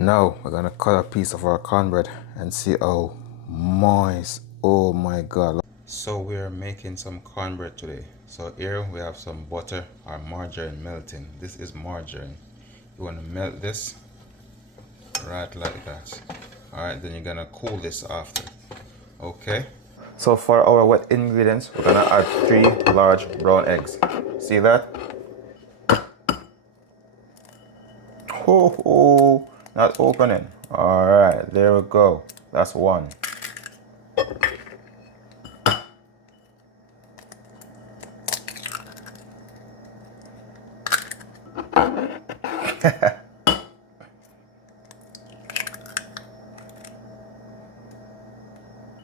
Now we're gonna cut a piece of our cornbread and see how moist. Oh my god. So we're making some cornbread today. So here we have some butter or margarine melting. This is margarine. You want to melt this right like that. Alright, then you're gonna cool this after. Okay. So for our wet ingredients, we're gonna add 3 large brown eggs. See that? Oh, not opening. Alright, there we go. That's 1.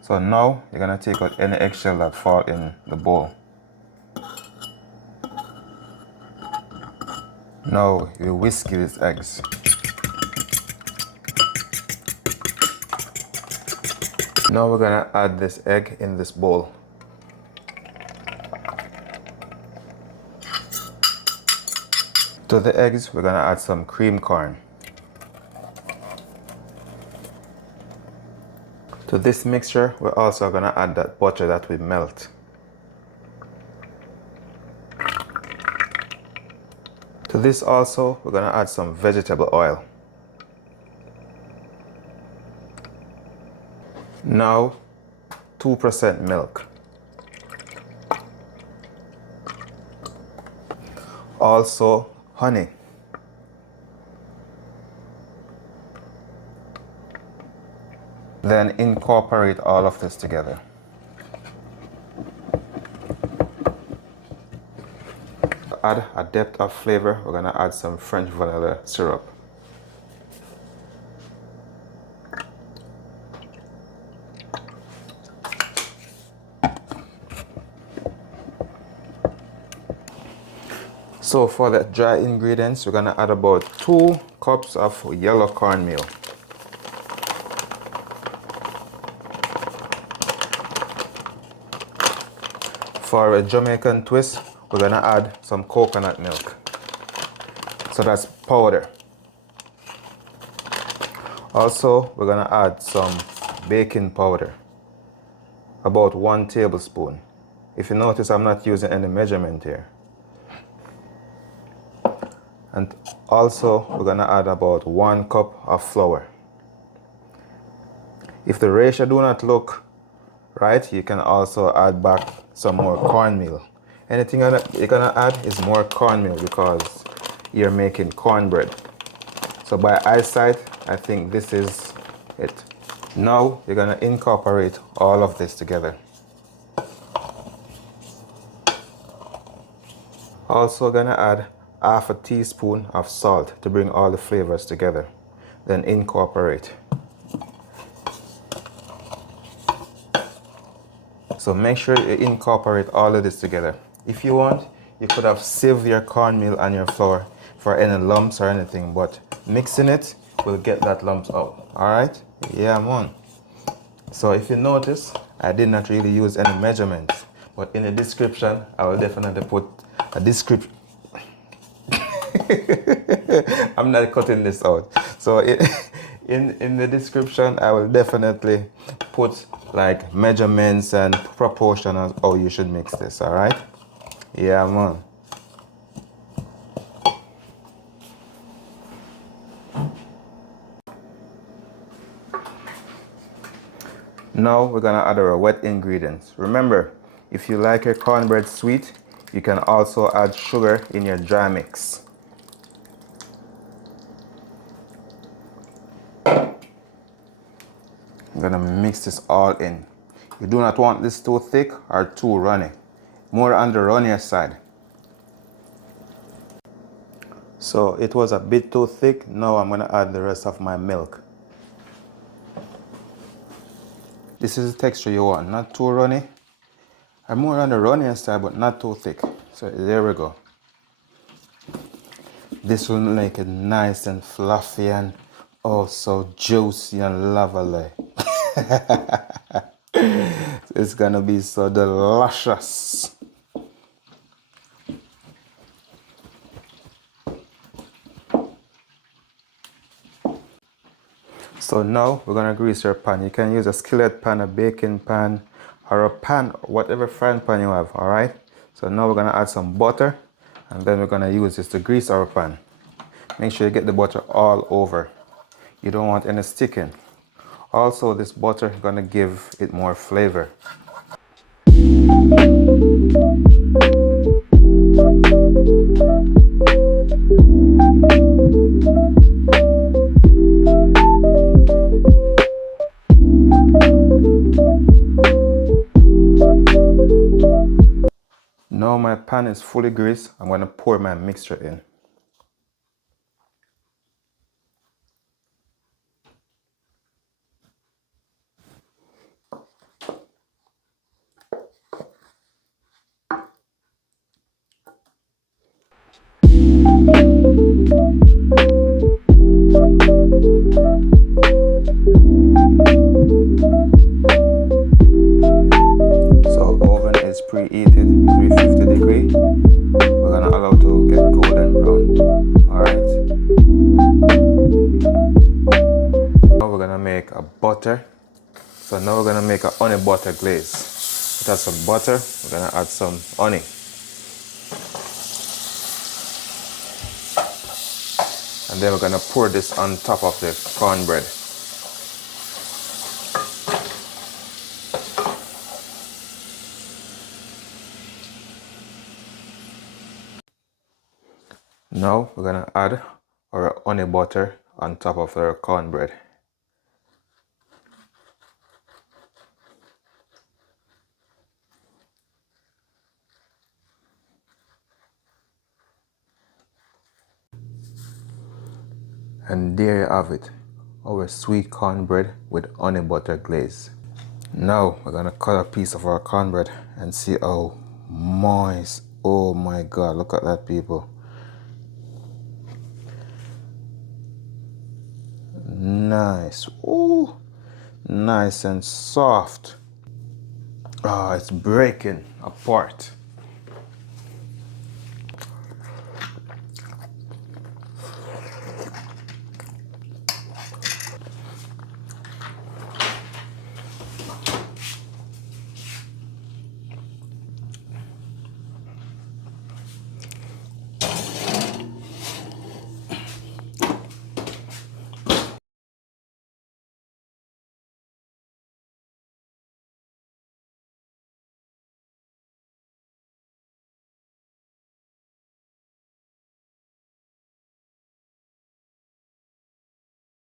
So now you're gonna take out any eggshell that fall in the bowl. Now you whisk these eggs. Now we're gonna add this egg in this bowl. To the eggs, we're gonna add some cream corn. To this mixture, we're also gonna add that butter that we melt. To this also, we're gonna add some vegetable oil. Now, 2% milk. Also, honey. Then incorporate all of this together. To add a depth of flavor, we're gonna add some French vanilla syrup. So for the dry ingredients, we're gonna add about 2 cups of yellow cornmeal. For a Jamaican twist, we're gonna add some coconut milk. So that's powder. Also, we're gonna add some baking powder, about 1 tablespoon. If you notice, I'm not using any measurement here. And also, we're gonna add about 1 cup of flour. If the ratio do not look right, you can also add back some more cornmeal. Anything you're gonna add is more cornmeal because you're making cornbread. So by eyesight, I think this is it. Now you're gonna incorporate all of this together. Also gonna add half a teaspoon of salt to bring all the flavors together. Then incorporate. So make sure you incorporate all of this together. If you want, you could have sieved your cornmeal and your flour for any lumps or anything, but mixing it will get that lumps out. Alright? Yeah, man. So if you notice, I did not really use any measurements, but in the description, I will definitely put a description. I'm not cutting this out. So in the description, I will definitely put like measurements and proportion of how you should mix this. All right? Yeah, man. Now we're gonna add our wet ingredients. Remember, if you like your cornbread sweet, you can also add sugar in your dry mix. I'm gonna mix this all in. You do not want this too thick or too runny. More on the runnier side. So it was a bit too thick. Now I'm gonna add the rest of my milk. This is the texture you want, not too runny. I'm more on the runnier side, but not too thick. So there we go. This will make it nice and fluffy and oh so juicy and lovely. It's gonna be so delicious. So now we're gonna grease your pan. You can use a skillet pan, a baking pan, or a pan, whatever frying pan you have, all right? So now we're gonna add some butter, and then we're gonna use this to grease our pan. Make sure you get the butter all over. You don't want any sticking. Also, this butter is gonna give it more flavor. Now my pan is fully greased, I'm gonna pour my mixture in. So oven is preheated, 350 degree. We're gonna allow to get golden brown. Alright. Now we're gonna make a butter. So now we're gonna make a honey butter glaze. It has some butter, we're gonna add some honey. And then we're gonna pour this on top of the cornbread. Now we're gonna add our honey butter on top of our cornbread. And there you have it, our sweet cornbread with honey butter glaze. Now we're gonna cut a piece of our cornbread and see how moist. Oh my god, look at that, people. Nice. Ooh, nice and soft. Ah, it's breaking apart.